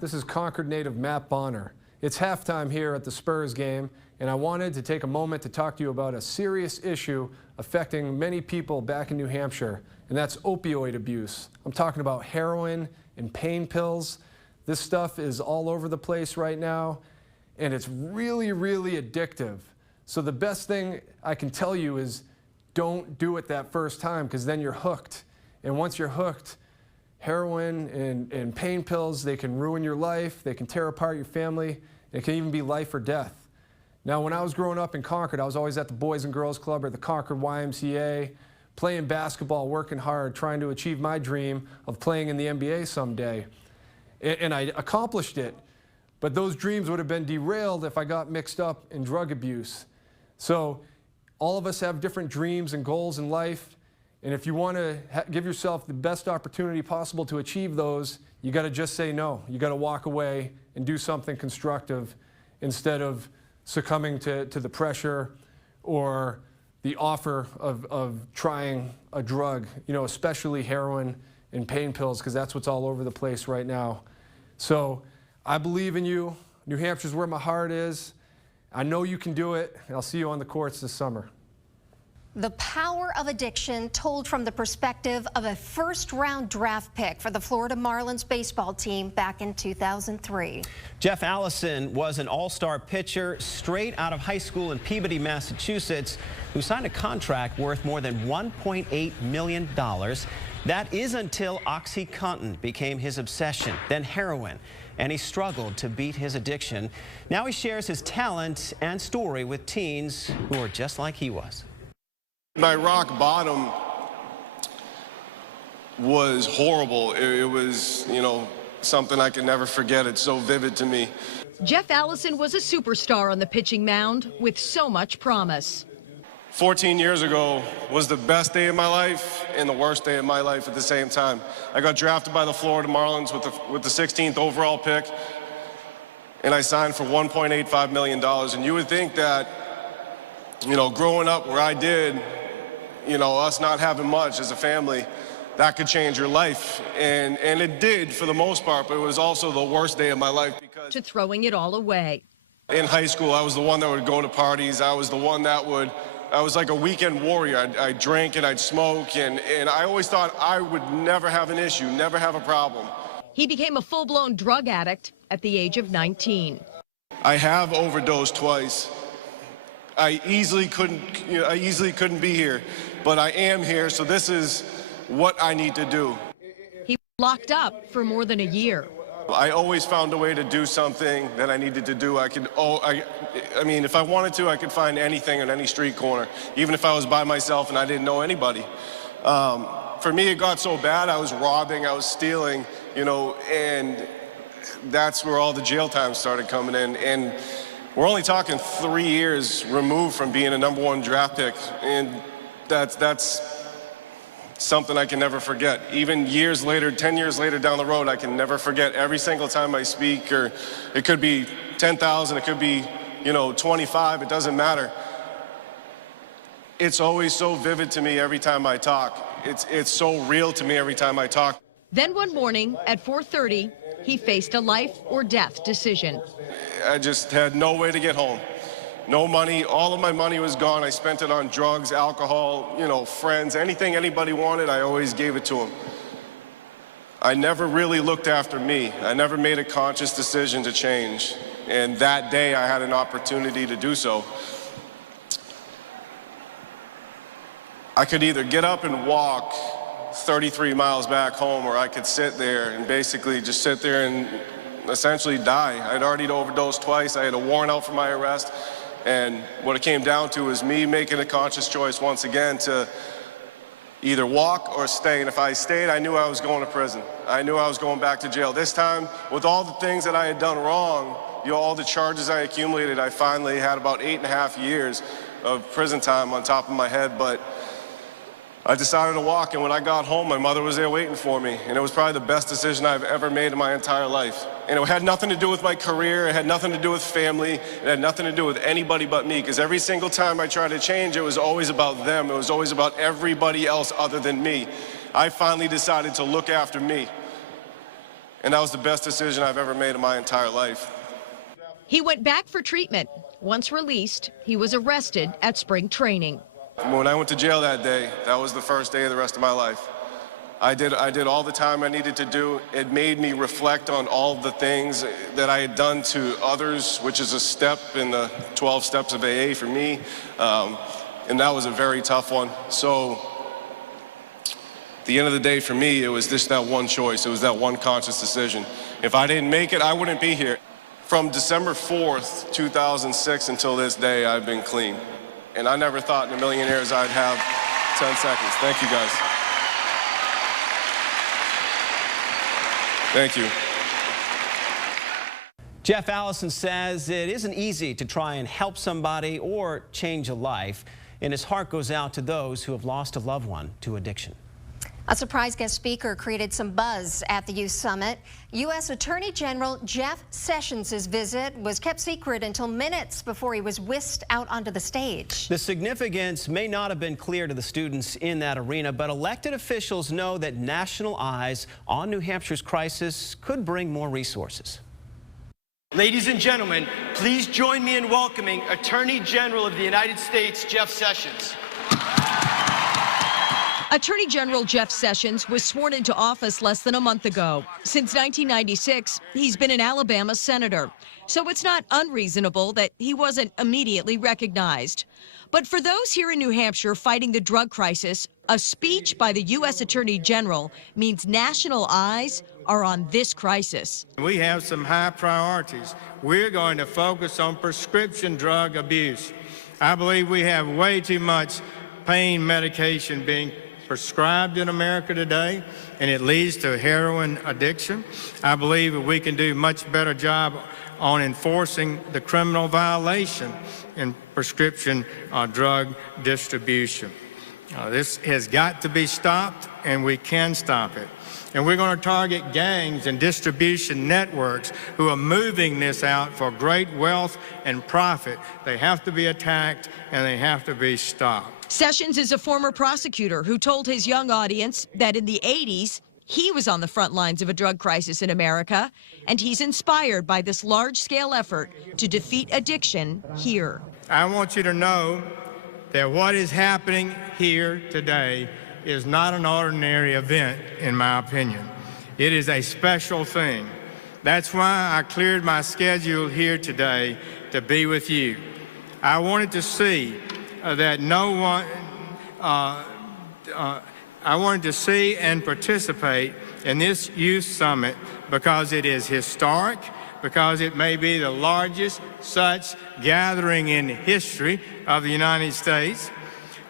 This is Concord native Matt Bonner. It's halftime here at the Spurs game, and I wanted to take a moment to talk to you about a serious issue affecting many people back in New Hampshire, and that's opioid abuse. I'm talking about heroin and pain pills. This stuff is all over the place right now, and it's really, really addictive. So the best thing I can tell you is don't do it that first time, because then you're hooked. And once you're hooked, heroin and pain pills, they can ruin your life, they can tear apart your family, it can even be life or death. Now, when I was growing up in Concord, I was always at the Boys and Girls Club or the Concord YMCA, playing basketball, working hard, trying to achieve my dream of playing in the NBA someday. And I accomplished it, but those dreams would have been derailed if I got mixed up in drug abuse. So all of us have different dreams and goals in life. And if you want to give yourself the best opportunity possible to achieve those, you got to just say no. You got to walk away and do something constructive instead of succumbing to the pressure or the offer of trying a drug, you know, especially heroin and pain pills, because that's what's all over the place right now. So I believe in you. New Hampshire's where my heart is. I know you can do it. I'll see you on the courts this summer. The power of addiction told from the perspective of a first-round draft pick for the Florida Marlins baseball team back in 2003. Jeff Allison was an all-star pitcher straight out of high school in Peabody, Massachusetts, who signed a contract worth more than $1.8 million. That is until OxyContin became his obsession, then heroin, and he struggled to beat his addiction. Now he shares his talent and story with teens who are just like he was. My rock bottom was horrible. It was, you know, something I could never forget. It's so vivid to me. Jeff Allison was a superstar on the pitching mound with so much promise. 14 years ago was the best day of my life and the worst day of my life at the same time. I got drafted by the Florida Marlins with the 16th overall pick, and I signed for $1.85 million. And you would think that, you know, growing up where I did, you know, us not having much as a family, that could change your life. And it did for the most part, but it was also the worst day of my life because... To throwing it all away. In high school, I was the one that would go to parties. I was the one that I was like a weekend warrior. I'd drink and I'd smoke, and I always thought I would never have an issue, never have a problem. He became a full-blown drug addict at the age of 19. I have overdosed twice. I easily couldn't be here, but I am here, so this is what I need to do. He was locked up for more than a year. I always found a way to do something that I needed to do. I mean, if I wanted to, I could find anything on any street corner, even if I was by myself and I didn't know anybody. For me, it got so bad, I was robbing, I was stealing, you know, and that's where all the jail time started coming in. And we're only talking 3 years removed from being a #1 draft pick, and that's something I can never forget. Even years later, 10 years later down the road, I can never forget. Every single time I speak, or it could be 10,000, it could be, you know, 25, it doesn't matter. It's always so vivid to me every time I talk. It's so real to me every time I talk. Then one morning at 4:30, he faced a life or death decision. I just had no way to get home. No money. All of my money was gone. I spent it on drugs, alcohol, you know, friends, anything anybody wanted, I always gave it to them. I never really looked after me. I never made a conscious decision to change. And that day I had an opportunity to do so. I could either get up and walk 33 miles back home, or I could sit there and basically just sit there and essentially die. I'd already overdosed twice. I had a warrant out for my arrest. And what it came down to is me making a conscious choice once again to either walk or stay. And if I stayed, I knew I was going to prison. I knew I was going back to jail. This time, with all the things that I had done wrong, you know, all the charges I accumulated, I finally had about 8.5 years of prison time on top of my head. But I decided to walk, and when I got home, my mother was there waiting for me, and it was probably the best decision I've ever made in my entire life. And it had nothing to do with my career, it had nothing to do with family, it had nothing to do with anybody but me, because every single time I tried to change, it was always about them, it was always about everybody else other than me. I finally decided to look after me. And that was the best decision I've ever made in my entire life. He went back for treatment. Once released, he was arrested at spring training. When I went to jail that day, that was the first day of the rest of my life. I did all the time I needed to do. It made me reflect on all the things that I had done to others, which is a step in the 12 steps of AA for me. And that was a very tough one. So at the end of the day for me, it was just that one choice. It was that one conscious decision. If I didn't make it, I wouldn't be here. From December 4th, 2006 until this day, I've been clean. And I never thought in a million years I'd have 10 seconds. Thank you, guys. Thank you. Jeff Allison says it isn't easy to try and help somebody or change a life, and his heart goes out to those who have lost a loved one to addiction. A surprise guest speaker created some buzz at the Youth Summit. U.S. Attorney General Jeff Sessions' visit was kept secret until minutes before he was whisked out onto the stage. The significance may not have been clear to the students in that arena, but elected officials know that national eyes on New Hampshire's crisis could bring more resources. Ladies and gentlemen, please join me in welcoming Attorney General of the United States, Jeff Sessions. Attorney General Jeff Sessions was sworn into office less than a month ago. Since 1996, he's been an Alabama senator, so it's not unreasonable that he wasn't immediately recognized. But for those here in New Hampshire fighting the drug crisis, a speech by the U.S. Attorney General means national eyes are on this crisis. We have some high priorities. We're going to focus on prescription drug abuse. I believe we have way too much pain medication being prescribed in America today, and it leads to heroin addiction. I believe that we can do a much better job on enforcing the criminal violation in prescription drug distribution. This has got to be stopped, and we can stop it. And we're going to target gangs and distribution networks who are moving this out for great wealth and profit. They have to be attacked, and they have to be stopped. Sessions is a former prosecutor who told his young audience that in the 80s, he was on the front lines of a drug crisis in America, and he's inspired by this large-scale effort to defeat addiction here. I want you to know that what is happening here today is not an ordinary event, in my opinion. It is a special thing. That's why I cleared my schedule here today to be with you. I wanted to see that no one, I wanted to see and participate in this youth summit because it is historic, because it may be the largest such gathering in history of the United States.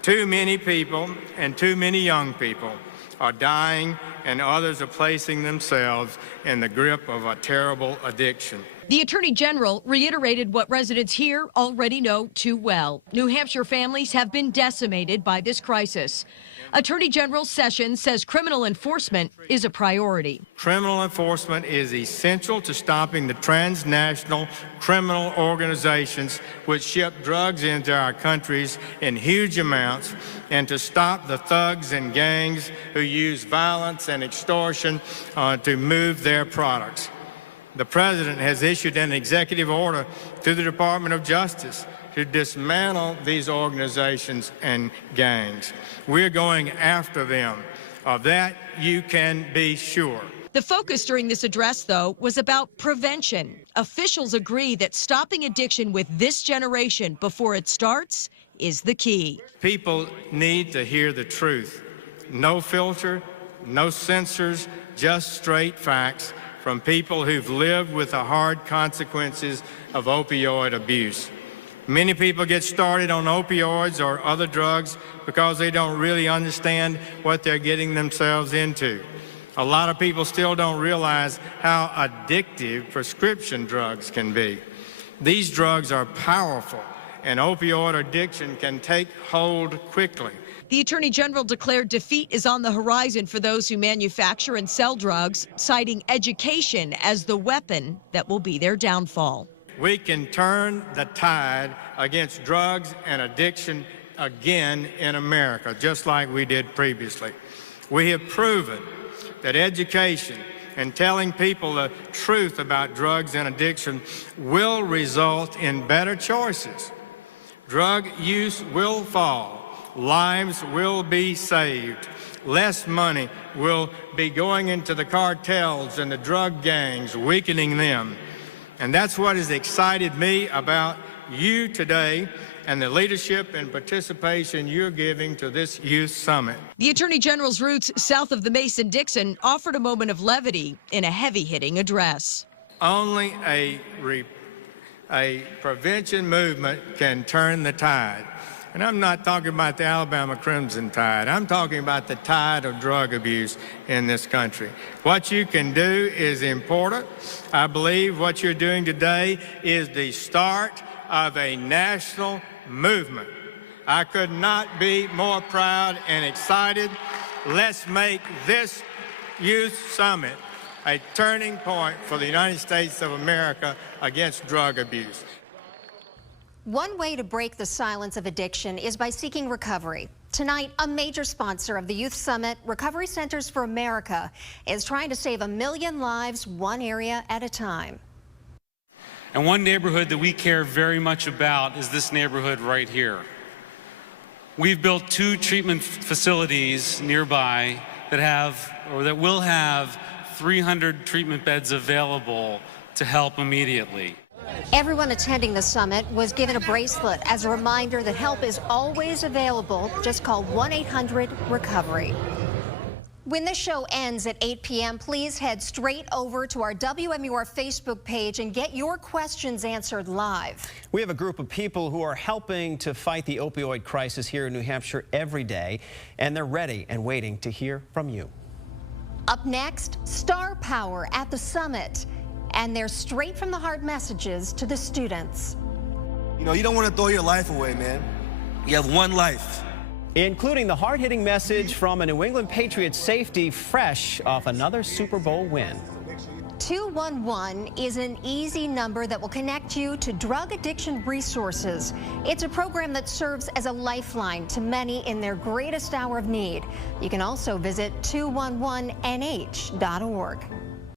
Too many people and too many young people are dying, and others are placing themselves in the grip of a terrible addiction. The Attorney General reiterated what residents here already know too well. New Hampshire families have been decimated by this crisis. Attorney General Sessions says criminal enforcement is a priority. Criminal enforcement is essential to stopping the transnational criminal organizations which ship drugs into our countries in huge amounts, and to stop the thugs and gangs who use violence and extortion to move their products. The President has issued an executive order to the Department of Justice to dismantle these organizations and gangs. We're going after them. Of that, you can be sure. The focus during this address, though, was about prevention. Officials agree that stopping addiction with this generation before it starts is the key. People need to hear the truth. No filter, no censors, just straight facts from people who've lived with the hard consequences of opioid abuse. Many people get started on opioids or other drugs because they don't really understand what they're getting themselves into. A lot of people still don't realize how addictive prescription drugs can be. These drugs are powerful, and opioid addiction can take hold quickly. The Attorney General declared defeat is on the horizon for those who manufacture and sell drugs, citing education as the weapon that will be their downfall. We can turn the tide against drugs and addiction again in America, just like we did previously. We have proven that education and telling people the truth about drugs and addiction will result in better choices. Drug use will fall. Lives will be saved. Less money will be going into the cartels and the drug gangs, weakening them. And that's what has excited me about you today and the leadership and participation you're giving to this youth summit. The Attorney General's roots south of the Mason-Dixon offered a moment of levity in a heavy-hitting address. Only a prevention movement can turn the tide. And I'm not talking about the Alabama Crimson Tide. I'm talking about the tide of drug abuse in this country. What you can do is important. I believe what you're doing today is the start of a national movement. I could not be more proud and excited. Let's make this youth summit a turning point for the United States of America against drug abuse. One way to break the silence of addiction is by seeking recovery. Tonight, a major sponsor of the Youth Summit, Recovery Centers for America, is trying to save 1 million lives one area at a time. And one neighborhood that we care very much about is this neighborhood right here. We've built 2 treatment facilities nearby that will have 300 treatment beds available to help immediately. Everyone attending the summit was given a bracelet as a reminder that help is always available. Just call 1-800-RECOVERY. When the show ends at 8 p.m., please head straight over to our WMUR Facebook page and get your questions answered live. We have a group of people who are helping to fight the opioid crisis here in New Hampshire every day, and they're ready and waiting to hear from you. Up next, Star Power at the summit. And they're straight from the heart messages to the students. You know, you don't want to throw your life away, man. You have one life. Including the hard-hitting message from a New England Patriots safety fresh off another Super Bowl win. 211 is an easy number that will connect you to drug addiction resources. It's a program that serves as a lifeline to many in their greatest hour of need. You can also visit 211nh.org.